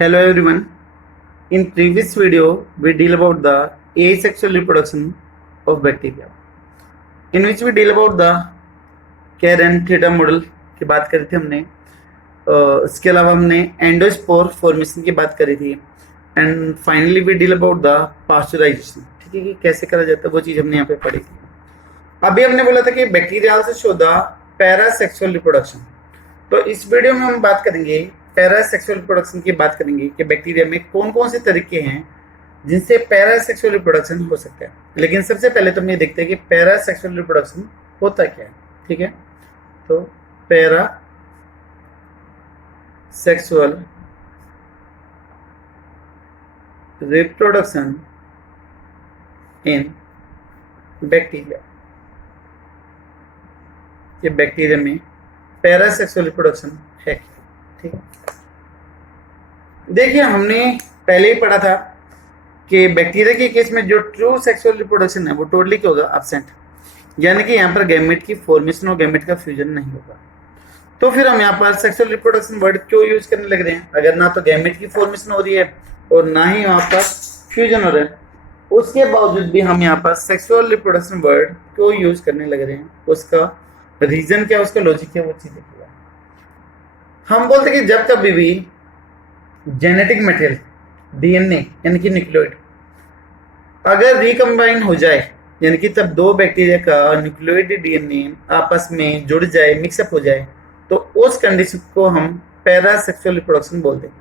Hello everyone. In previous video, we deal about the asexual reproduction of bacteria, in which we deal about the Karen theta model की बात करी थी हमने। इसके अलावा हमने एंडोस्पोर फॉर्मेशन की बात करी थी and finally we deal about the pasteurization. ठीक है, कि कैसे करा जाता है वो चीज़ हमने यहाँ पे पढ़ी थी। अभी हमने बोला था कि बैक्टीरिया से शो द पैरासेक्सुअल रिप्रोडक्शन। तो इस वीडियो में हम बात करेंगे पैरासेक्सुअल रिप्रोडक्शन की बात करेंगे कि बैक्टीरिया में कौन कौन से तरीके हैं जिनसे पैरासेक्सुअल रिप्रोडक्शन हो सकता है। लेकिन सबसे पहले तो हम ये देखते हैं कि पैरासेक्सुअल रिप्रोडक्शन होता क्या है। ठीक है, तो पैरासेक्सुअल रिप्रोडक्शन इन बैक्टीरिया, ये बैक्टीरिया में पैरासेक्सुअल रिप्रोडक्शन है। ठीक है, देखिए हमने पहले ही पढ़ा था कि बैक्टीरिया के केस में जो ट्रू सेक्सुअल रिप्रोडक्शन है वो टोटली क्या होगा, एब्सेंट, यानी कि यहाँ पर गैमेट की फॉर्मेशन और गैमेट का फ्यूजन नहीं होगा। तो फिर हम यहाँ पर सेक्सुअल रिप्रोडक्शन वर्ड क्यों यूज करने लग रहे हैं, अगर ना तो गैमेट की फॉर्मेशन हो रही है और ना ही वहाँ पर फ्यूजन हो रहा है, उसके बावजूद भी हम यहाँ पर सेक्सुअल रिप्रोडक्शन वर्ड क्यों यूज करने लग रहे हैं, उसका रीजन क्या, उसका लॉजिक क्या, वो चीज देखिएगा। हम बोलते हैं कि जब कभी भी जेनेटिक मटेरियल डीएनए यानी कि न्यूक्लियोइड अगर रिकम्बाइन हो जाए, यानी कि तब दो बैक्टीरिया का न्यूक्लियोइड डीएनए आपस में जुड़ जाए, मिक्सअप हो जाए, तो उस कंडीशन को हम पैरासेक्सुअल रिप्रोडक्शन बोलते हैं।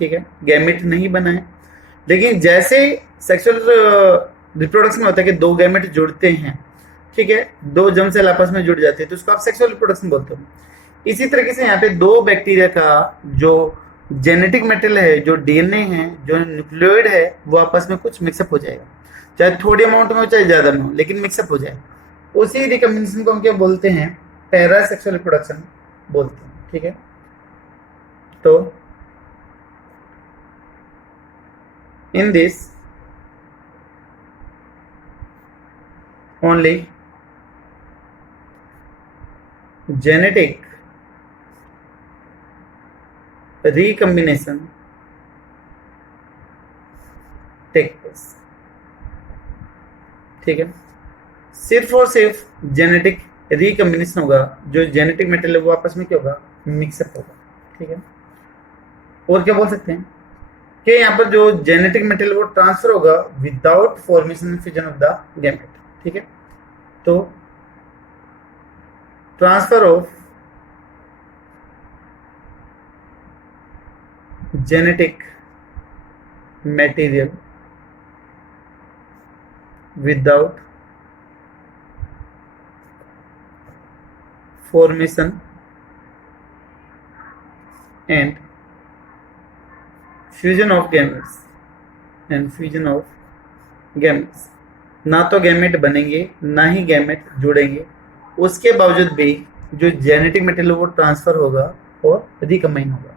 ठीक है, गैमेट नहीं बना है, लेकिन जैसे सेक्सुअल रिप्रोडक्शन होता है कि दो गैमेट जुड़ते हैं, ठीक है, दो जर्म सेल आपस में जुड़ जाते हैं, तो उसको आप सेक्सुअल रिप्रोडक्शन बोलते हो। इसी तरीके से यहाँ पे दो बैक्टीरिया का जो जेनेटिक मटेरियल है, जो डीएनए है, जो न्यूक्लियोइड है, वो आपस में कुछ मिक्सअप हो जाएगा, चाहे थोड़ी अमाउंट में हो चाहे ज्यादा में हो, लेकिन मिक्सअप हो जाए, उसी रिकम्बिनेशन को हम क्या बोलते हैं, पैरासेक्सुअल रिप्रोडक्शन बोलते हैं। ठीक है, तो in this only genetic recombination take place। ठीक है, सिर्फ और सिर्फ जेनेटिक रिकम्बिनेशन होगा, जो जेनेटिक मटेरियल है वो आपस में क्या होगा, मिक्सअप होगा। ठीक है, और क्या बोल सकते हैं कि यहाँ पर जो जेनेटिक मटेरियल वो ट्रांसफर होगा without formation and fusion of the gamete. ठीक है, तो transfer of genetic material without formation and fusion of gametes ना तो गैमेट बनेंगे ना ही गैमेट जुड़ेंगे, उसके बावजूद भी जो जेनेटिक मटेरियल वो ट्रांसफर होगा और रिकम्बाइन होगा।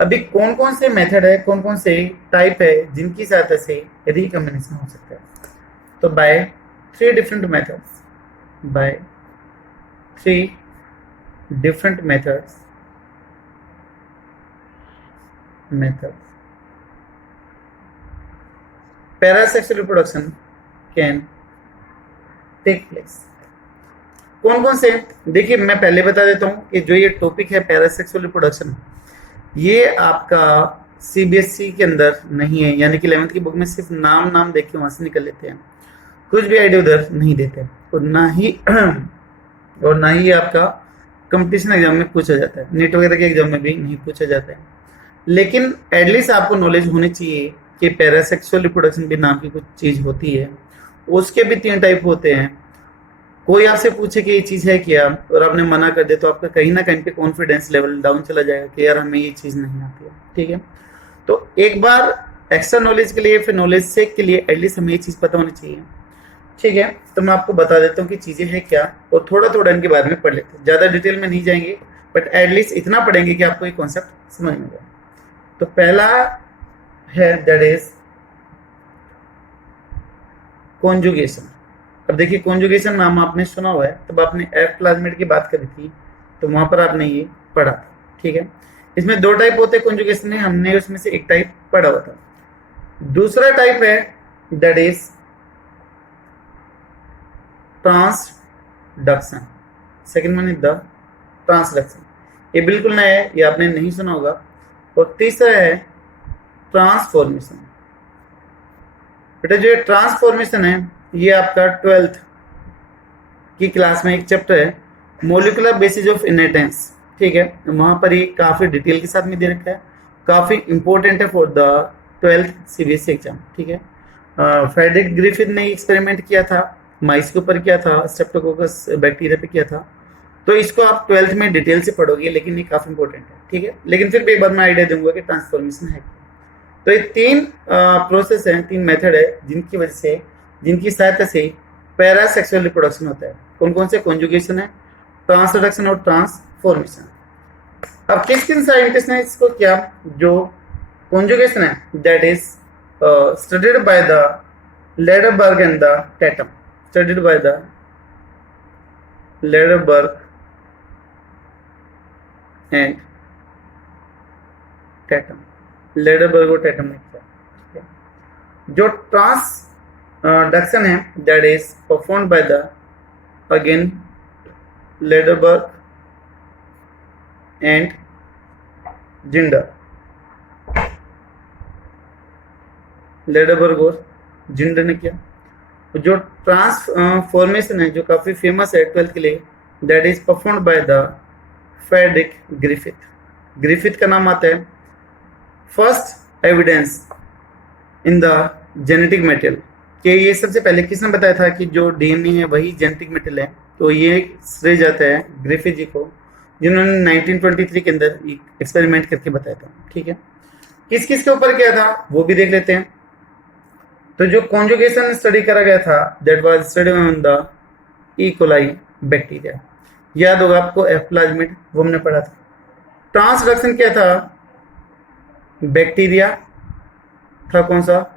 अभी कौन कौन से मेथड है, कौन कौन से टाइप है जिनकी सहायता से रिकम्बिनेशन हो सकता है, तो by three different methods parasexual reproduction can take place. कौन कौन से, देखिए मैं पहले बता देता हूँ कि जो ये टॉपिक है पैरासेक्सुअल रिप्रोडक्शन, ये आपका सीबीएसई के अंदर नहीं है, यानी कि 11th की बुक में सिर्फ नाम देख के वहां से निकल लेते हैं, कुछ भी आइडिया उधर नहीं देते, और ना ही आपका कंपटीशन एग्जाम में पूछा जाता है, नीट वगैरह के एग्जाम में भी नहीं पूछा जाता है। लेकिन एटलीस्ट आपको नॉलेज होनी चाहिए कि पैरासेक्सुअल रिप्रोडक्शन भी नाम की कुछ चीज होती है, उसके भी 3 टाइप होते हैं। कोई आपसे पूछे कि ये चीज है क्या और आपने मना कर दे, तो आपका कहीं ना कहीं पे कॉन्फिडेंस लेवल डाउन चला जाएगा कि यार हमें ये चीज नहीं आती है। ठीक है, तो एक बार एक्स्ट्रा नॉलेज के लिए, फिर नॉलेज सेक के लिए एटलीस्ट हमें ये चीज पता होनी चाहिए। ठीक है, तो मैं आपको बता देता हूँ कि चीजें हैं क्या, और थोड़ा इनके बारे में पढ़ लेते हैं, ज्यादा डिटेल में नहीं जाएंगे, बट एटलीस्ट इतना पढ़ेंगे कि आपको ये कॉन्सेप्ट समझ में जाए। तो पहला है दैट इज कॉन्जुगेशन। अब देखिए कॉन्जुगेशन नाम आपने सुना हुआ है, तब आपने एफ प्लाज्मिड की बात करी थी, तो वहां पर आपने ये पढ़ा था। ठीक है, इसमें दो टाइप होते हैं कॉन्जुगेशन में, हमने उसमें से एक टाइप पढ़ा हुआ था। दूसरा टाइप है that is transduction, second one is the transduction, ये बिल्कुल नया है, ये आपने नहीं सुना होगा। और तीसरा है ट्रांसफॉर्मेशन। बेटा जो ये ट्रांसफॉर्मेशन है ये आपका 12th की क्लास में एक चैप्टर है मोलिकुलर बेसिस ऑफ इनहेरिटेंस, ठीक है, वहां पर ये काफी डिटेल के साथ में दे रखा है, काफी इंपॉर्टेंट है for the 12th CBSE exam, ठीक है। फ्रेडरिक ग्रिफिथ ने एक्सपेरिमेंट किया था, माइस के ऊपर किया था, स्ट्रेप्टोकोकस बैक्टीरिया पे किया था, तो इसको आप 12th में डिटेल से पढ़ोगे, लेकिन ये काफी इंपॉर्टेंट है, ठीक है। लेकिन फिर भी एक बार मैं आइडिया दूंगा कि ट्रांसफॉर्मेशन है। तो ये तीन प्रोसेस हैं, तीन मेथड है जिनकी वजह से, जिनकी सहायता से पैरासेक्सुअल रिप्रोडक्शन होता है। कौन कौन से? कॉन्जुगेशन है, ट्रांसडक्शन और ट्रांसफॉर्मेशन। अब किस किन साइंटिस्ट ने इसको किया? जो कॉन्जुगेशन है that is studied by the Lederberg and the Tatum, studied by the Lederberg and Tatum, Lederberg और टैटम ने किया। जो ट्रांसडक्शन है that is performed by the again Lederberg and Zinder, Lederberg और जिंडर ने किया। जो ट्रांसफॉर्मेशन है जो काफी फेमस है 12th के लिए, that is performed by the Frederick Griffith. Griffith का नाम आता है first evidence in the genetic material, कि ये सबसे पहले किसने बताया था कि जो डीएनए है वही जेनेटिक मटेरियल है, तो ये श्रेय जाता है ग्रिफिथ जी को, जिन्होंने 1923 के अंदर एक्सपेरिमेंट करके बताया था, ठीक है। किस किस के ऊपर किया था वो भी देख लेते हैं। तो जो कॉन्जुगेशन स्टडी करा गया था that was study on the E coli bacteria, याद होगा आपको एफ प्लाज्मिड, वो हमने पढ़ा था। ट्रांसडक्शन क्या था? बैक्टीरिया था, कौन सा?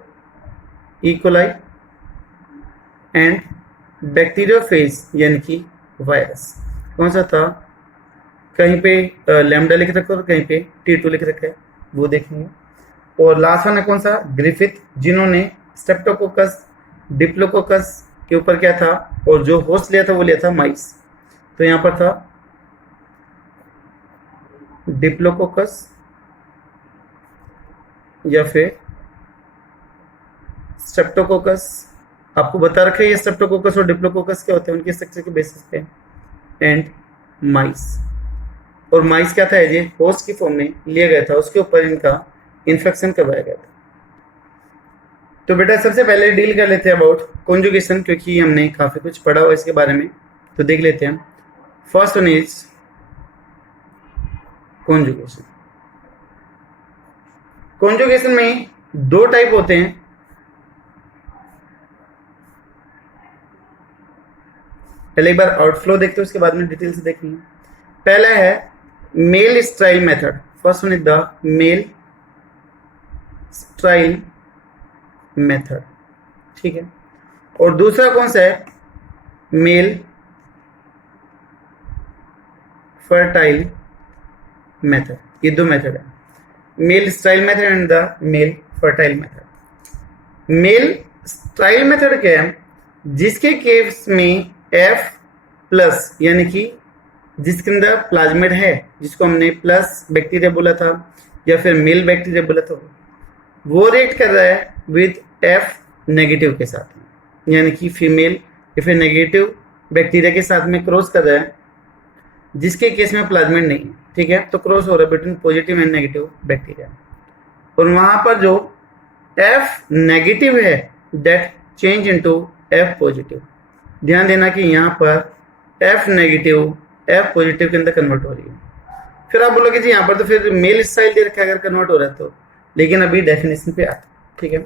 ई कोलाई, एंड बैक्टीरियोफेज यानी कि वायरस, कौन सा था? कहीं पे लैम्डा लिख रखा है और कहीं पे T2 लिख रखा है, वो देखेंगे। और लास्ट वन है कौन सा? ग्रिफिथ, जिन्होंने स्ट्रेप्टोकोकस डिप्लोकोकस के ऊपर क्या था, और जो होस्ट लिया था वो लिया था माइस, तो यहां पर था डिप्लोकोकस या फिर स्ट्रेप्टोकोकस। आपको बता रखा है ये स्ट्रेप्टोकोकस और डिप्लोकोकस क्या होते हैं उनके स्ट्रक्चर के बेसिस पे, एंड माइस। और माइस क्या था? ये होस्ट की फॉर्म में लिया गया था, उसके ऊपर इनका इन्फेक्शन करवाया गया था। तो बेटा सबसे पहले डील कर लेते हैं अबाउट कॉन्जुगेशन, क्योंकि हमने काफी कुछ पढ़ा हुआ इसके बारे में, तो देख लेते हैं। First one is conjugation. Conjugation में दो टाइप होते हैं। पहले एक बार आउटफ्लो देखते हैं, उसके बाद में डिटेल से देखेंगे। पहला है male style method, first one is the male style method, ठीक है। और दूसरा कौन सा है? Male fertile method. ये दो मेथड है, male style method and the male fertile method. Male style method क्या है? जिसके केस में F प्लस यानी कि जिसके अंदर प्लाज्मिड है, जिसको हमने प्लस बैक्टीरिया बोला था या फिर मेल बैक्टीरिया बोला था, वो रिएक्ट कर रहा है विद F नेगेटिव के साथ, यानी कि फीमेल या फिर नेगेटिव बैक्टीरिया के साथ में क्रॉस कर रहा है, जिसके केस में प्लाज्मिड नहीं है, ठीक है। तो क्रॉस हो रहा है between positive and negative bacteria, और वहां पर जो F नेगेटिव है that change into F positive. ध्यान देना कि यहाँ पर F नेगेटिव F पॉजिटिव के अंदर कन्वर्ट हो रही है। फिर आप बोलोगे जी यहाँ पर तो फिर मेल स्टाइल दे रखा है अगर कन्वर्ट हो रहा है तो, लेकिन अभी डेफिनेशन पे आता, ठीक है।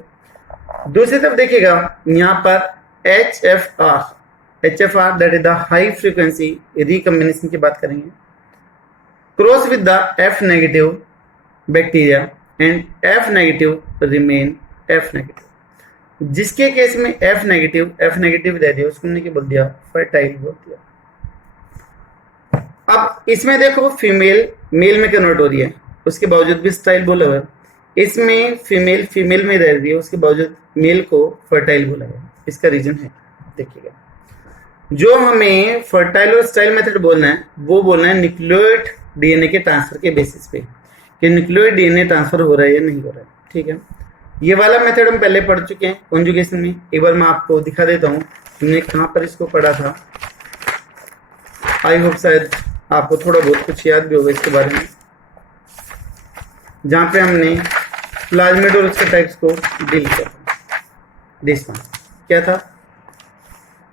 दूसरी तरफ देखिएगा यहाँ पर HFR that is the high frequency recombination की बात करेंगे, cross with the F negative bacteria and F negative remain F negative. जिसके केस में F नेगेटिव रह दिया उसको हमने क्या बोल दिया? फर्टाइल बोल दिया। अब इसमें देखो फीमेल मेल में कन्वर्ट हो रही है, उसके बावजूद भी स्टाइल बोला हुआ है। इसमें फीमेल फीमेल में रह रही है, उसके बावजूद मेल को फर्टाइल बोला गया। इसका रीजन है, देखिएगा, जो हमें फर्टाइल और स्टाइल मेथड बोलना है वो बोलना है न्यूक्लियोइड डीएनए के ट्रांसफर के बेसिस पे कि न्यूक्लियोइड डीएनए ट्रांसफर हो रहा है या नहीं हो रहा है। ठीक है, ये वाला मेथड हम पहले पढ़ चुके हैं कॉन्जुगेशन में। एक बार मैं आपको दिखा देता हूँ हमने कहाँ पर इसको पढ़ा था। आई होप शायद आपको थोड़ा बहुत कुछ याद भी होगा इसके बारे में, जहाँ पे हमने प्लाज्मिड और उसके टाइप्स को डील किया। दिस वन क्या था,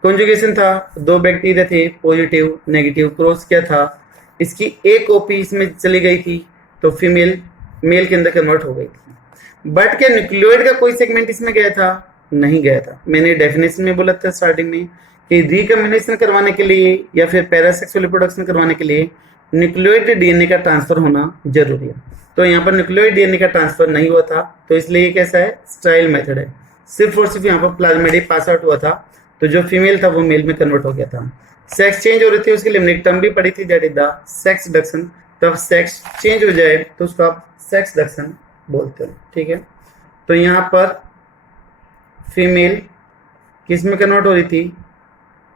कॉन्जुगेशन था, दो बैक्टीरिया थे, पॉजिटिव नेगेटिव, क्रॉस क्या था, इसकी एक कॉपी इसमें चली गई थी तो फीमेल मेल के अंदर कन्वर्ट हो गई थी। बट क्या न्यूक्लियोइड का कोई सेगमेंट इसमें गया था? नहीं गया था। मैंने डेफिनेशन में बोला था स्टार्टिंग में कि रिकम्बिनेशन करवाने के लिए या फिर पैरासेक्सुअल रिप्रोडक्शन करवाने के लिए न्यूक्लियोइड डीएनए का ट्रांसफर होना जरूरी है। तो यहाँ पर न्यूक्लियोइड डीएनए का ट्रांसफर नहीं हुआ था, तो इसलिए ये कैसा है, स्टाइल मेथड है। सिर्फ और सिर्फ यहाँ पर प्लाज्मिड पास आउट हुआ था, तो जो फीमेल था वो मेल में कन्वर्ट हो गया था। सेक्स चेंज हो रही थी, उसके लिए हमने एक टर्म भी पढ़ी थी, दैट इज द सेक्स डक्शन। तब सेक्स चेंज हो जाए तो उसको आप सेक्स डक्शन बोलते हो। ठीक है, तो यहाँ पर फीमेल किस में कन्वर्ट हो रही थी,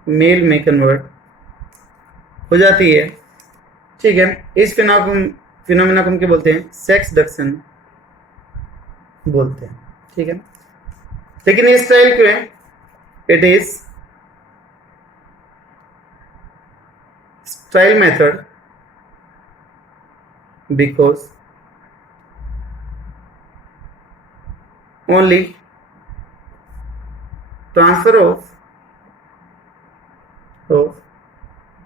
मेल में कन्वर्ट हो जाती है। ठीक है, इस फिनोमेना को हम क्या बोलते हैं, सेक्स डक्शन बोलते हैं। ठीक है, लेकिन ये स्टाइल क्यों है, it is style method because only transfer of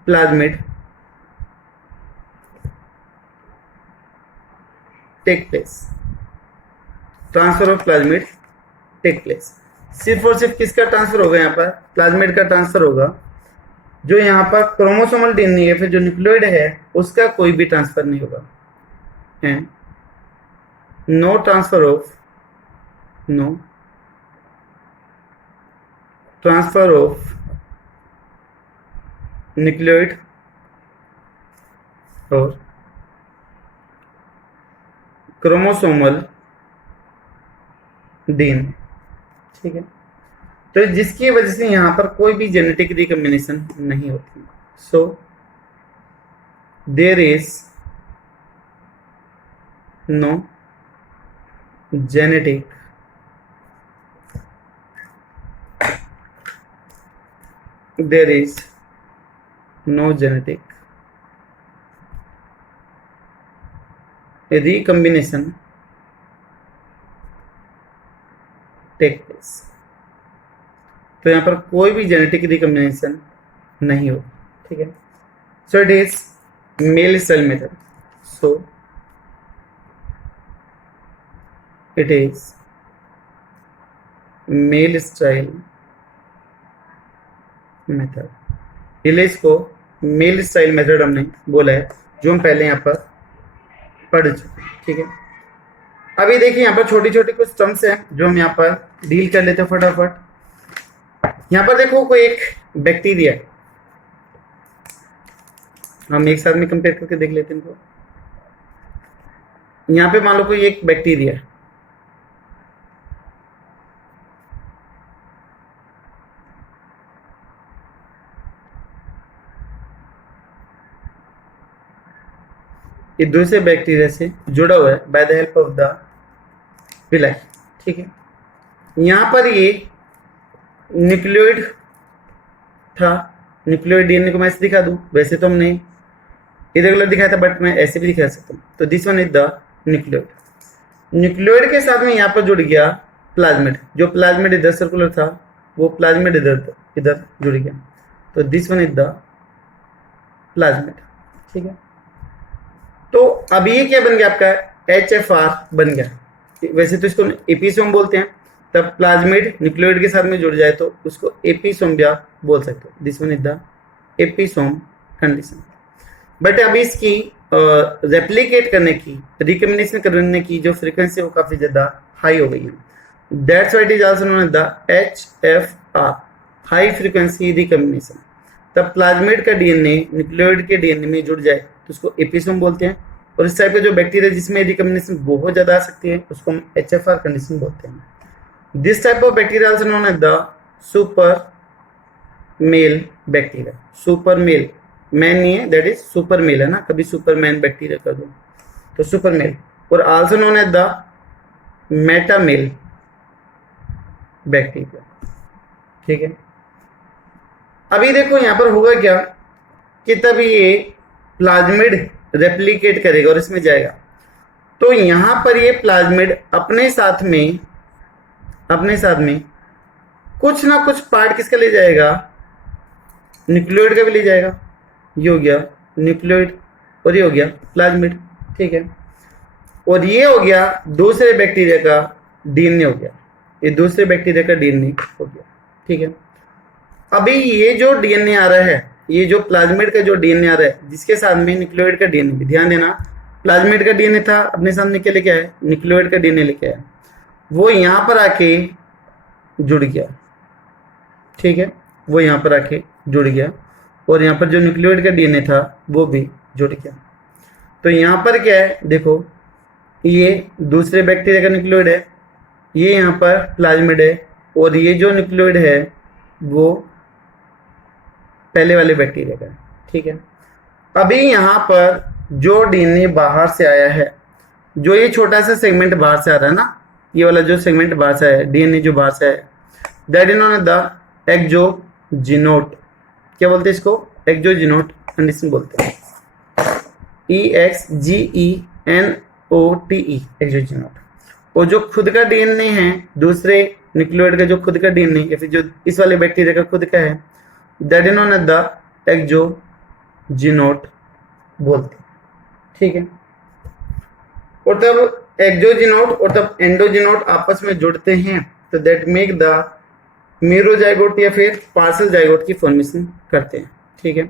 plasmid take place, transfer of plasmid take place. सिर्फ और सिर्फ किसका ट्रांसफर होगा, यहाँ पर प्लाज्मिड का ट्रांसफर होगा। जो यहाँ पर क्रोमोसोमल डीएनए है, फिर जो न्यूक्लियोइड है उसका कोई भी ट्रांसफर नहीं होगा। नो ट्रांसफर ऑफ न्यूक्लियोइड और क्रोमोसोमल डीएनए। ठीक है, तो जिसकी वजह से यहां पर कोई भी जेनेटिक रिकम्बिनेशन नहीं होती। So there is no genetic recombination take place. तो यहाँ पर कोई भी जेनेटिक रिकम्बिनेशन नहीं हो। ठीक है, so it is male style method. So it is male style method. इसको मेल स्टाइल मेथड हमने बोला है, जो हम पहले यहाँ पर पढ़ चुके। ठीक है, अभी देखिए यहाँ पर छोटी छोटी कुछ टर्म्स हैं जो हम यहाँ पर डील कर लेते हैं फटाफट। यहाँ पर देखो कोई एक बैक्टीरिया, हम एक साथ में कंपेयर करके देख लेते हैं इनको। यहाँ पे मान लो कोई एक बैक्टीरिया, ये दूसरे बैक्टीरिया से जुड़ा हुआ है by the help of the villi. ठीक है, यहाँ पर ये न्यूक्लियोइड था, न्यूक्लियोइड डीएनए को मैं ऐसे दिखा दूं, वैसे तो हमने इरेगुलर दिखाया था बट मैं ऐसे भी दिखा सकता हूँ। तो this one is the nucleoid. Nucleoid के साथ में यहाँ पर जुड़ गया प्लाज्मिड, जो प्लाज्मिड इधर सर्कुलर था वो प्लाज्मिड इधर जुड़ गया, तो this one is the plasmid. ठीक है, तो अब ये क्या बन गया आपका, HFR बन गया। वैसे तो इसको एपिसोम बोलते हैं, तब प्लाज्मिड न्यूक्लियोइड के साथ में जुड़ जाए तो उसको एपिसोम भी आप बोल सकते हो। This one is the episome condition. But अभी इसकी रेप्लिकेट करने की, रिकम्बिनेशन करने की जो फ्रीक्वेंसी है वो काफी ज्यादा हाई हो गई है। That's why it is also known as the HFR, high frequency recombination. तब प्लाज्मिड का डीएनए न्यूक्लियोइड के डीएनए में जुड़ जाए तो उसको एपिसोम बोलते हैं, और इस टाइप का जो बैक्टीरिया जिसमें रिकम्बिनेशन बहुत ज़्यादा आ सकती है उसको हम HFR कंडीशन बोलते हैं। This type of bacteria also known as the super male bacteria. Super male, man नहीं है, दैट इज सुपर मेल है ना, कभी सुपरमैन बैक्टीरिया कर दो तो सुपर मेल। और also known as the metamale bacteria. ठीक है, अभी देखो यहां पर होगा क्या कि तब ये प्लाज्मिड रेप्लिकेट करेगा और इसमें जाएगा, तो यहां पर ये प्लाज्मिड अपने साथ में कुछ ना कुछ पार्ट किसका ले जाएगा, न्यूक्लियोइड का भी ले जाएगा। ये हो गया न्यूक्लियोइड और ये हो गया प्लाज्मिड। ठीक है, और ये हो गया दूसरे बैक्टीरिया का डीएनए हो गया, ये दूसरे बैक्टीरिया का डीएनए हो गया। ठीक है, अभी ये जो डीएनए आ रहा है, ये जो प्लाज्मिड का जो डीएनए आ रहा है जिसके साथ में न्यूक्लियोइड का डीएनए भी, ध्यान देना प्लाज्मिड का डीएनए था अपने सामने क्या लेके आया, न्यूक्लियोइड का डीएनए लेके आया, वो यहां पर आके जुड़ गया। ठीक है, वो यहां पर आके जुड़ गया और यहां पर जो न्यूक्लियोइड का डीएनए था वो भी जुड़ गया। तो यहां पर क्या है, देखो ये दूसरे बैक्टीरिया का न्यूक्लियोइड है, ये यहाँ पर प्लाज्मिड है और ये जो न्यूक्लियोइड है वो पहले वाले बैक्टीरिया का है। ठीक है, अभी यहाँ पर जो डीएनए बाहर से आया है, जो ये छोटा सा सेगमेंट बाहर से आ रहा है ना, ये वाला जो सेगमेंट बाहर से आया है, डीएनए जो बाहर से आया है, that is known as the exogenote. क्या बोलते हैं इसको, एक्सोजीनोट कंडीशन बोलते हैं, EXGENOTE एक्सोजीनोट। और जो खुद का डीएनए है दूसरे न्यूक्लियोइड का, जो खुद का डीएनए या फिर जो इस वाले बैक्टीरिया का खुद का है, that is known as the exogenote बोलते हैं। ठीक है, और तब एक्सोजीनोट और तब एंडोजीनोट आपस में जुड़ते हैं तो दैट मेक द मीरोजाइगोट या फिर पार्सल जाइगोट की फॉर्मेशन करते हैं। ठीक है,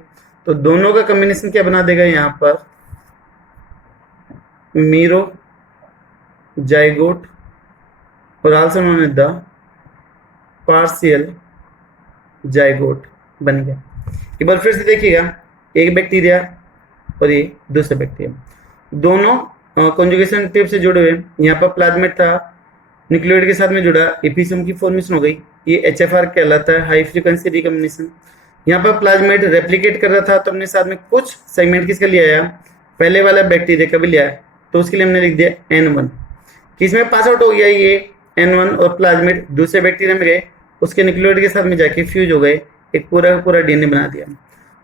तो दोनों का कॉम्बिनेशन क्या बना देगा यहाँ पर, मीरो जाइगोट और also known as the partial zygote बन गया। एक बार फिर से देखिएगा, एक बैक्टीरिया और ये दूसरा बैक्टीरिया, दोनों कॉन्जुगेशन टिप से जुड़े हुए। यहाँ पर प्लाज्मिड था, न्यूक्लियोइड के साथ में जुड़ा, एपिसोम की फॉर्मेशन हो गई, ये HFR कहलाता है, हाई फ्रीक्वेंसी रिकॉम्बिनेशन। यहाँ पर प्लाज्मिड रेप्लिकेट कर रहा था तो अपने साथ में कुछ सेगमेंट किसका ले आया, पहले वाला बैक्टीरिया का भी लिया, तो उसके लिए हमने लिख दिया N1। किसमें पास आउट हो गया ये N1 और प्लाज्मिड दूसरे बैक्टीरिया में गए, उसके न्यूक्लियोइड के साथ में जाके फ्यूज हो गए, एक पूरा का पूरा डीएनए बना दिया।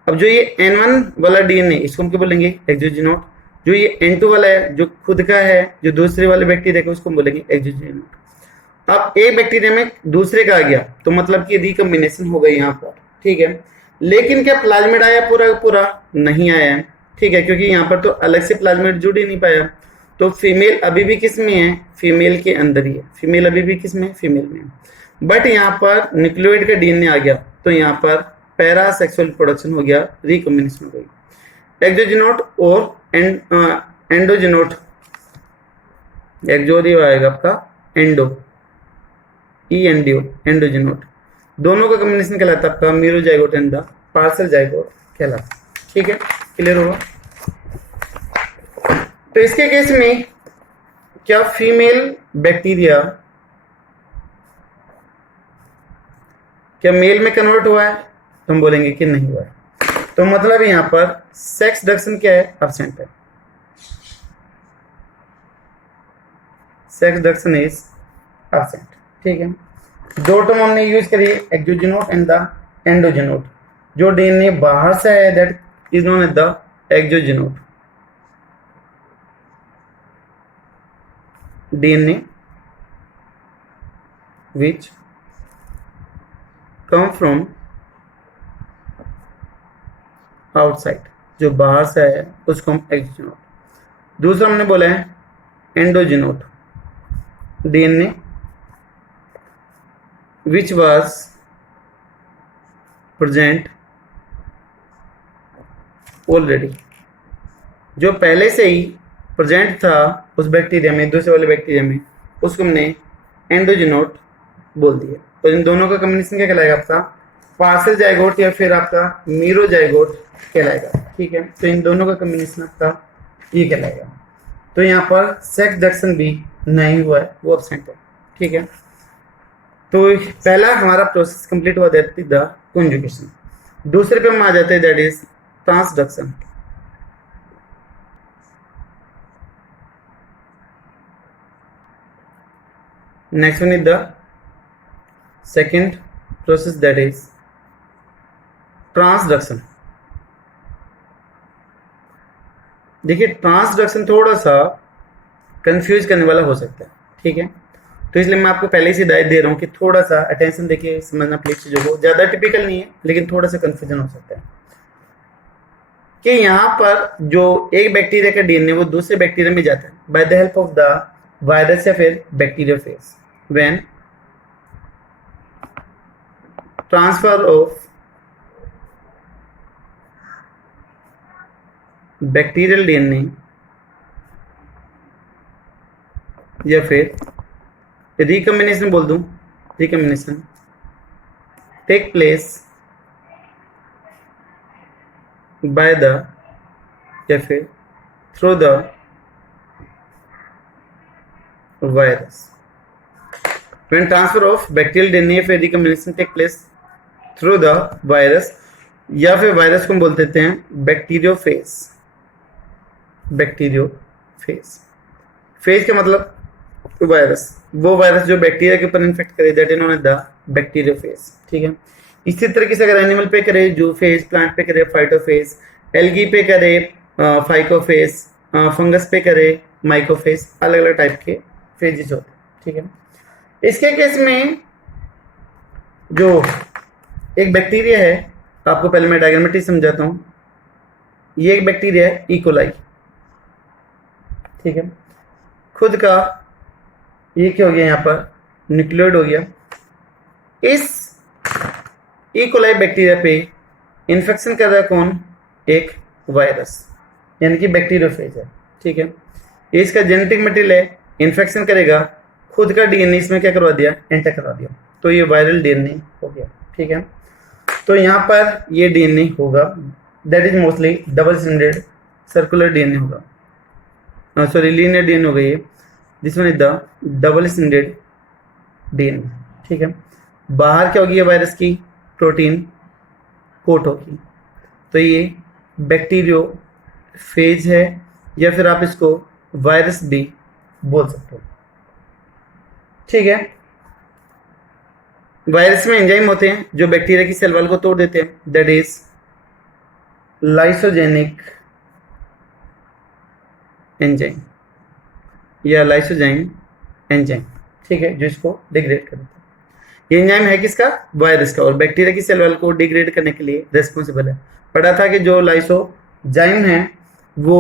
अब जो ये N1 वाला डीएनए इसको हम क्या बोलेंगे, एक्सोजीनोट। जो ये N2 वाला है जो खुद का है, जो दूसरे वाले बैक्टीरिया का, उसको हम बोलेंगे एक्सोजीनोट। अब एक बैक्टीरिया में दूसरे का आ गया तो मतलब कि रिकम्बिनेशन हो गई यहाँ पर। ठीक है, लेकिन क्या प्लाज्मिड आया पूरा का पूरा, नहीं आया है। ठीक है, क्योंकि यहाँ पर तो अलग से प्लाज्मिड जुड़ ही नहीं पाया, तो फीमेल अभी भी किस में है, फीमेल के अंदर ही है, फीमेल अभी भी किस में, फीमेल में। बट यहाँ पर न्यूक्लियोइड का डीएनए आ गया तो यहाँ पर पैरासेक्सुअल प्रोडक्शन हो गया, रिकॉम्बिनेशन हो गई। एक्सोजीनोट और एंडोजीनोट, एक्सो आएगा आपका एंडो, ENDO एंडोजीनोट, दोनों का कॉम्बिनेशन कहलाता है आपका मीरोजाइगोट एंड द पार्सल जाइगोट कहलाता है। ठीक है, क्लियर होगा। तो इसके केस में क्या फीमेल बैक्टीरिया क्या मेल में कन्वर्ट हुआ है, तो हम बोलेंगे कि नहीं हुआ है। तो मतलब यहां पर सेक्स रिडक्शन क्या है, एब्सेंट है, सेक्स रिडक्शन इज एब्सेंट। ठीक है, दो टर्म हमने यूज करी, एक्सोजीनोट एंड द एंडोजीनोट। जो डीएनए बाहर से है that is known as the exogenote, DNA which come from outside, जो बाहर से आया उसको हम एक्सोजीनोट। दूसरा हमने बोला है एंडोजीनोट, DNA which was present already, जो पहले से ही प्रेजेंट था उस बैक्टीरिया में, दूसरे वाले बैक्टीरिया में, उसको हमने एंडोजीनोट बोल दिया। तो इन दोनों का कॉम्बिनेशन क्या कहलाएगा आपका, पार्सल जाइगोट या फिर आपका मीरोजाइगोट कहलाएगा। ठीक है, तो इन दोनों का कॉम्बिनेशन आपका ये कहलाएगा। तो यहाँ पर सेक्स डक्शन भी नहीं हुआ है, वो एब्सेंट है। ठीक है, तो पहला हमारा प्रोसेस कंप्लीट हुआ, दैट इज द कंजुगेशन। दूसरे पे हम आ जाते हैं, that is transduction. Next one is the second process, that is transduction. देखिए ट्रांसडक्शन थोड़ा सा कंफ्यूज करने वाला हो सकता है। ठीक है, तो इसलिए मैं आपको पहले से हिदायत दे रहा हूँ कि थोड़ा सा अटेंशन देखिए, समझना प्लीज चीजों को। ज्यादा टिपिकल नहीं है, लेकिन थोड़ा सा कंफ्यूजन हो सकता है कि यहाँ पर जो एक बैक्टीरिया का डीएनए वो दूसरे बैक्टीरिया में जाता है by the help of the virus या फिर bacteriophage. When transfer of bacterial DNA या फिर रिकम्बिनेशन बोल दूं, recombination take place by the या फिर through the virus. When transfer of bacterial DNA या फिर recombination take place through the virus, या फिर वायरस को हम बोल देते हैं बैक्टीरियोफेज। बैक्टीरियोफेज, फेज का मतलब वायरस, वो वायरस जो बैक्टीरिया के ऊपर इन्फेक्ट करे, that is known as the bacteriophage. ठीक है, इसी तरीके से अगर एनिमल पे करे जूफेज, प्लांट पे करे फाइटोफेज, एल्गी पे करे फाइकोफेज, फंगस पे करे माइकोफेज, अलग अलग टाइप के फेजेस होते हैं। ठीक है, इसके केस में जो एक बैक्टीरिया है, आपको पहले मैं डायग्रामेटिक समझाता हूं। ये एक बैक्टीरिया है इकोलाई। ठीक है, खुद का ये क्या हो गया, यहाँ पर न्यूक्लियोइड हो गया। इस इकोलाई बैक्टीरिया पे इन्फेक्शन कर रहा है कौन, एक वायरस, यानी कि बैक्टीरियोफेज है। ठीक है, ये इसका जेनेटिक मटेरियल है, इन्फेक्शन करेगा, खुद का डीएनए इसमें क्या करवा दिया, एंटर करवा दिया, तो ये वायरल डीएनए हो गया। ठीक है, तो यहाँ पर ये डीएनए होगा, that is mostly double standard circular DNA होगा, सॉरी लीनियर डीएनए हो गई, this one is the double standard DNA. ठीक है, बाहर क्या होगी वायरस की, प्रोटीन कोट होगी, तो ये बैक्टीरियो फेज है, या फिर आप इसको वायरस भी बोल सकते हो। ठीक है, वायरस में एंजाइम होते हैं जो बैक्टीरिया की सेल वॉल को तोड़ देते हैं, दैट इज लाइसोजेनिक एंजाइम या लाइसोजाइम एंजाइम। ठीक है, जो इसको डिग्रेड कर देता है। ये एंजाइम है किसका, वायरस का, और बैक्टीरिया की सेल वॉल को डिग्रेड करने के लिए रेस्पॉन्सिबल है। पढ़ा था कि जो लाइसोजाइम है वो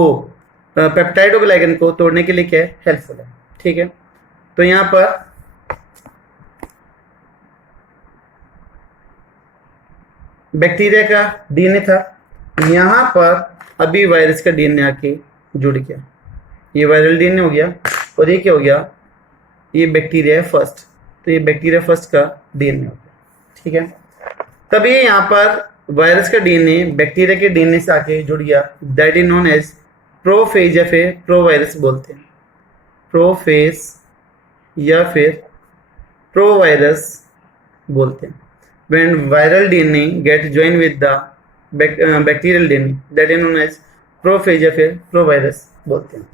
पेप्टाइडोग्लाइकन को तोड़ने के लिए क्या है, हेल्पफुल है। ठीक है, तो यहां पर बैक्टीरिया का डीएनए था, यहां पर अभी वायरस का डीएनए आके जुड़ गया, ये वायरल डीएनए हो गया, और ये क्या हो गया, ये बैक्टीरिया है फर्स्ट, तो ये बैक्टीरिया फर्स्ट का डीएनए हो गया। ठीक है, तब ये यहाँ पर वायरस का डीएनए बैक्टीरिया के डीएनए से आके जुड़ गया, that is known as prophage या फिर प्रोवायरस बोलते हैं, प्रोफेज या फिर प्रोवायरस बोलते हैं। When viral DNA get joined with the bacterial DNA, that is known as prophage या फिर प्रोवायरस बोलते हैं।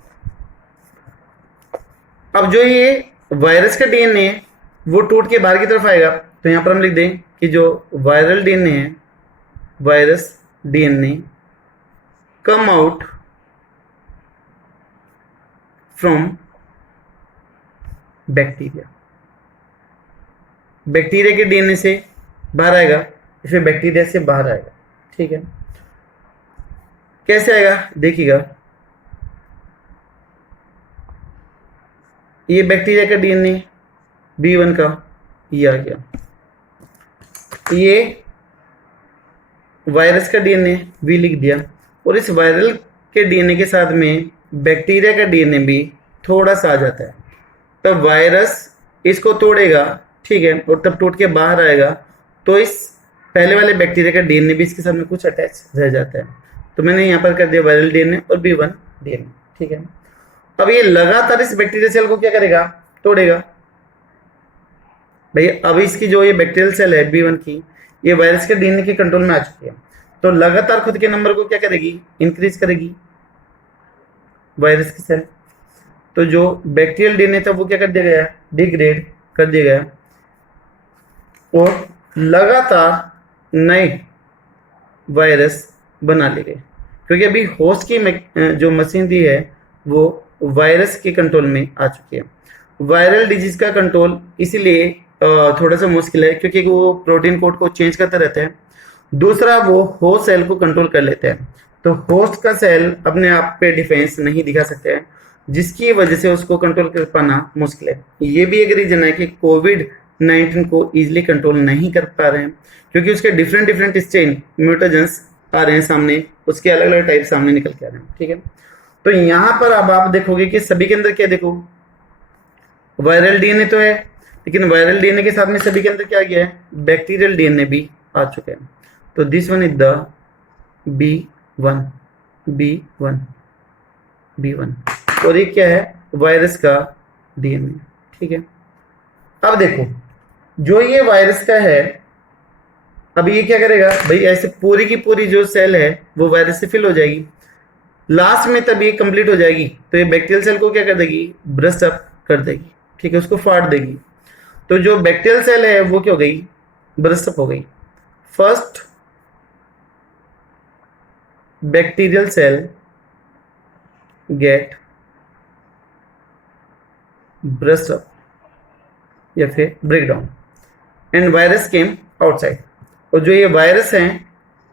अब जो ये वायरस का डीएनए है वो टूट के बाहर की तरफ आएगा, तो यहाँ पर हम लिख दें कि जो वायरल डीएनए है, virus DNA come out from bacteria, bacteria के डीएनए से बाहर आएगा, फिर बैक्टीरिया से बाहर आएगा। ठीक है, कैसे आएगा देखिएगा, ये बैक्टीरिया का डीएनए B1 का ये आ गया, ये वायरस का डीएनए भी लिख दिया, और इस वायरल के डीएनए के साथ में बैक्टीरिया का डीएनए भी थोड़ा सा आ जाता है। तब वायरस इसको तोड़ेगा, ठीक है, और तब टूट के बाहर आएगा, तो इस पहले वाले बैक्टीरिया का डीएनए भी इसके साथ में कुछ अटैच रह जाता है। तो मैंने यहाँ पर कर दिया वायरल डीएनए और B1 डीएनए। ठीक है। अब ये लगातार इस बैक्टीरियल सेल को क्या करेगा, तोड़ेगा। भाई अब इसकी जो ये बैक्टीरियल सेल है B1 की, ये वायरस के डीएनए के कंट्रोल में आ चुकी है, तो लगातार खुद के नंबर को क्या करेगी, इंक्रीज करेगी वायरस की सेल। तो जो बैक्टीरियल डीएनए था वो क्या कर दिया गया, डिग्रेड कर दिया गया, और लगातार नए वायरस बना लिए गए, क्योंकि अभी होस्ट की जो मशीनरी है वो वायरस के कंट्रोल में आ चुकी है। वायरल डिजीज का कंट्रोल इसीलिए थोड़ा सा मुश्किल है, क्योंकि वो प्रोटीन कोड को चेंज करता रहता है। दूसरा, वो होस्ट सेल को कंट्रोल कर लेते हैं, तो होस्ट का सेल अपने आप पे डिफेंस नहीं दिखा सकते हैं, जिसकी वजह से उसको कंट्रोल कर पाना मुश्किल है। ये भी एक रीजन है कि कोविड-19 को इजीली कंट्रोल नहीं कर पा रहे हैं, क्योंकि उसके डिफरेंट स्ट्रेन म्यूटेजेंस आ रहे हैं सामने, उसके अलग अलग टाइप सामने निकल के आ रहे हैं। ठीक है, तो यहाँ पर अब आप देखोगे कि सभी के अंदर क्या, देखो वायरल डीएनए तो है, लेकिन वायरल डीएनए के साथ में सभी के अंदर क्या आ गया है, बैक्टीरियल डीएनए भी आ चुके हैं। तो this one is the B1 B1 B1, और ये क्या है, वायरस का डीएनए। ठीक है, अब देखो जो ये वायरस का है, अब ये क्या करेगा भाई, ऐसे पूरी की पूरी जो सेल है वो वायरस से फिल हो जाएगी, लास्ट में तब ये कंप्लीट हो जाएगी तो ये बैक्टीरियल सेल को क्या कर देगी, ब्रस्ट अप कर देगी। ठीक है, उसको फाड़ देगी। तो जो बैक्टीरियल सेल है वो क्या हो गई, ब्रस्ट अप हो गई। First bacterial cell get burst up या फिर break down and virus came outside. और जो ये वायरस हैं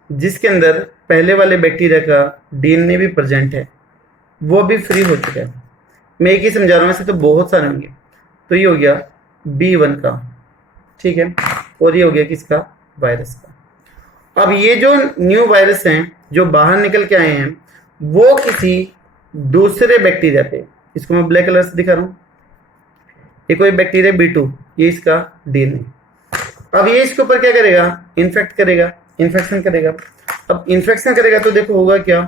जिसके अंदर पहले वाले बैक्टीरिया का डीएनए भी प्रेजेंट है, वो भी फ्री हो चुका है। मैं एक ही समझा रहा हूँ, ऐसे तो बहुत सारे होंगे। तो ये हो गया B1 का, ठीक है, और ये हो गया किसका, वायरस का। अब ये जो न्यू वायरस हैं जो बाहर निकल के आए हैं, वो किसी दूसरे बैक्टीरिया पे, इसको मैं ब्लैक कलर से दिखा रहा हूँ, ये कोई बैक्टीरिया B2, ये इसका डीएनए। अब ये इसके ऊपर क्या करेगा, इन्फेक्ट करेगा, इन्फेक्शन करेगा। अब इन्फेक्शन करेगा तो देखो होगा क्या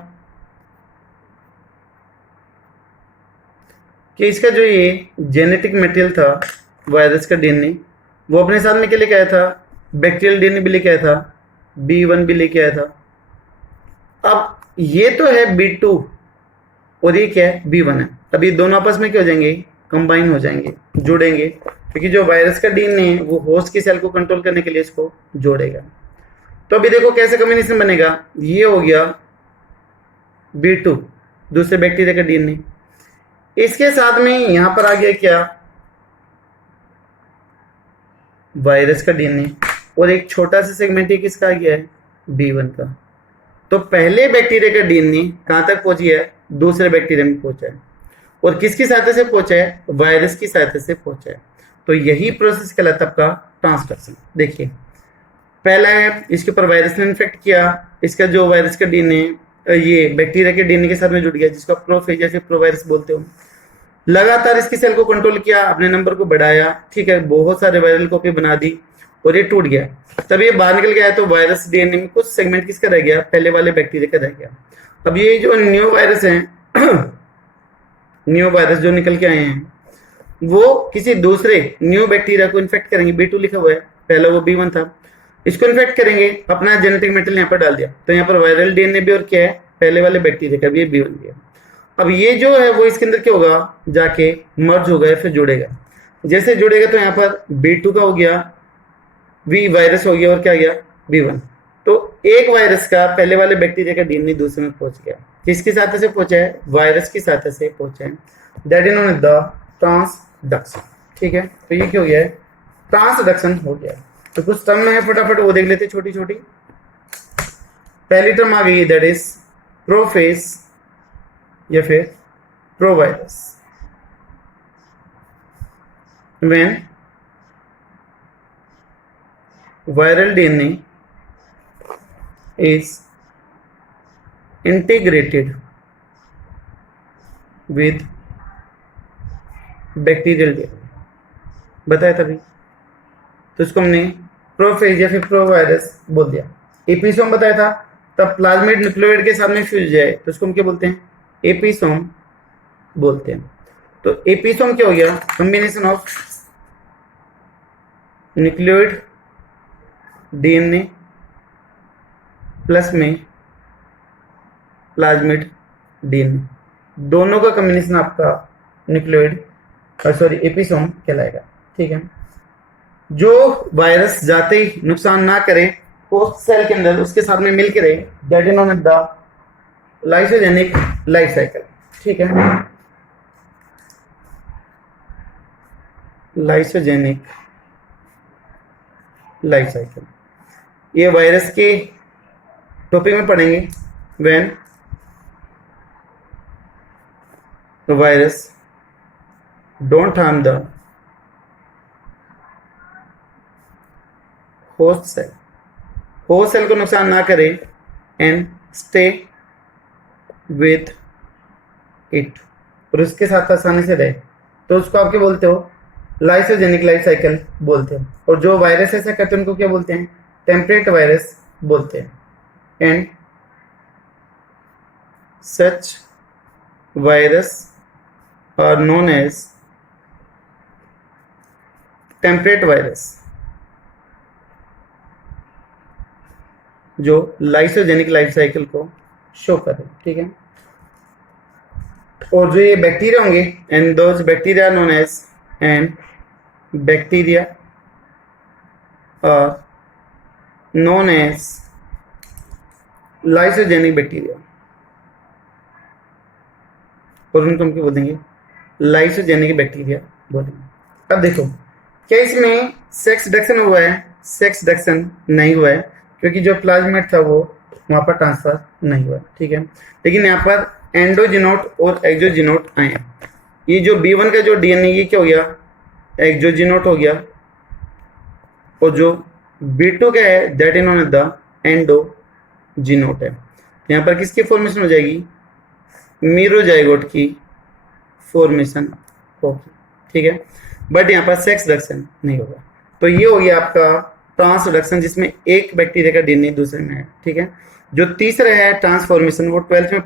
कि इसका जो ये जेनेटिक मटेरियल था वायरस का डीएनए, वो अपने साथ में क्या लेके आया था, बैक्टीरियल डीएनए भी लेके आया था, B1 भी लेके आया था। अब ये तो है B2 और ये क्या है, B1 है। अब ये दोनों आपस में क्या हो जाएंगे, कंबाइन हो जाएंगे, जुड़ेंगे, क्योंकि जो वायरस का डीएनए है वो होस्ट की सेल को कंट्रोल करने के लिए इसको जोड़ेगा। तो अभी देखो कैसे कॉम्बिनेशन बनेगा, ये हो गया B2 दूसरे बैक्टीरिया का डीएनए, इसके साथ में यहां पर आ गया क्या, वायरस का डीएनए, और एक छोटा सा सेगमेंट ही किसका आ गया है, B1 का। तो पहले बैक्टीरिया का डीएनए कहां तक पहुंची है, दूसरे बैक्टीरिया में पहुंचा है, और किसकी सहायता से पहुंचा है, वायरस की सहायता से पहुंचा है। तो यही प्रोसेस कहलाता है आपका ट्रांसक्रिप्शन। देखिए पहला है, इसके ऊपर वायरस ने इन्फेक्ट किया, इसका जो वायरस का डीएनए ये बैक्टीरिया के डीएनए के साथ में जुड़ गया, जिसका प्रोफेज या फिर प्रोवायरस बोलते हो। लगातार इसकी सेल को कंट्रोल किया, अपने नंबर को बढ़ाया, ठीक है, बहुत सारे वायरल कॉपी बना दी, और ये टूट गया। तब ये बाहर निकल गया, तो वायरस डीएनए में कुछ सेगमेंट किसका रह गया, पहले वाले बैक्टीरिया का रह गया। अब ये जो न्यू वायरस हैं न्यू वायरस जो निकल के आए हैं, वो किसी दूसरे न्यू बैक्टीरिया को इन्फेक्ट करेंगे। B2 लिखा हुआ है, पहला वो B1 था, इसको इन्फेक्ट करेंगे, अपना जेनेटिक मटेरियल यहाँ पर डाल दिया, तो यहाँ पर वायरल डीएनए भी और क्या है, पहले वाले बैक्टीरिया का भी है, B1 भी है। अब ये जो है वो इसके अंदर क्या होगा, जाके मर्ज होगा या फिर जुड़ेगा। जैसे जुड़ेगा तो यहाँ पर B2 का हो गया, V वायरस हो गया, और क्या गया, B1। तो एक वायरस का पहले वाले बैक्टीरिया का डीएनए दूसरे में पहुंच गया। किसकी सहायता से पहुंचा है, वायरस की सहायता से पहुंचा है। That is known as the transduction. ठीक है, तो ये क्या हो गया है, ट्रांसडक्शन हो गया। तो कुछ टर्म है, फटाफट वो देख लेते छोटी छोटी। पहली टर्म आ गई, दैट इज प्रोफेज या फिर provirus. When viral DNA is integrated with bacterial DNA, बताया तभी, तो इसको हमने प्रोफेज या फिर प्रोवायरस बोल दिया। एपिसोम बताया था, तब प्लाज्मिड न्यूक्लियोइड के साथ में फ्यूज जाए तो इसको हम क्या बोलते हैं, एपिसोम बोलते हैं। तो एपिसोम क्या हो गया, combination of nucleoid DNA plus में प्लाज्मिड डीएनए, दोनों का कॉम्बिनेशन आपका न्यूक्लियोइड सॉरी एपिसोम कहलाएगा। ठीक है, जो वायरस जाते ही नुकसान ना करे होस्ट सेल के अंदर, उसके साथ में मिलके रहे, that is known as the lysogenic life cycle. ठीक है, लाइसोजेनिक लाइफ साइकिल, ये वायरस के टॉपिक में पढ़ेंगे। When the virus don't harm the host cell, host cell को नुकसान ना करे एंड स्टे विथ इट, और उसके साथ आसानी से रहे, तो उसको आप क्या बोलते हो, लाइसोजेनिक लाइफ साइकिल बोलते हैं। और जो वायरस ऐसा करते हैं उनको क्या बोलते हैं, टेम्परेट वायरस बोलते हैं। And such virus are known as temperate virus, जो लाइसोजेनिक लाइफ साइकिल को शो करे। ठीक है, और जो ये बैक्टीरिया होंगे, and those bacteria known as and bacteria are known as lysogenic bacteria, और उनको हम क्या बोलेंगे, लाइसोजेनिक बैक्टीरिया बोलेंगे। अब देखो, क्या इसमें सेक्स रिडक्शन हुआ है, सेक्स रिडक्शन नहीं हुआ है, क्योंकि जो प्लाज्मिड था वो वहां पर ट्रांसफर नहीं हुआ। ठीक है, लेकिन यहाँ पर एंडोजिनोट और एक्सोजिनोट आए हैं। ये जो B1 का जो डीएनए ये क्या हो गया, एक्सोजिनोट हो गया, और जो B2 का है that is known as the endogenote है। यहाँ पर किसकी फॉर्मेशन हो जाएगी, मीरोजाइगोट की फॉर्मेशन होगी। ठीक है, बट यहाँ पर सेक्स रिडक्शन नहीं होगा। तो ये हो गया आपका ट्रांसरिडक्शन, जिसमें एक बैक्टीरिया का डीएनए दूसरे में है। ठीक है, जो तीसरा है ट्रांसफॉर्मेशन, वो 12th में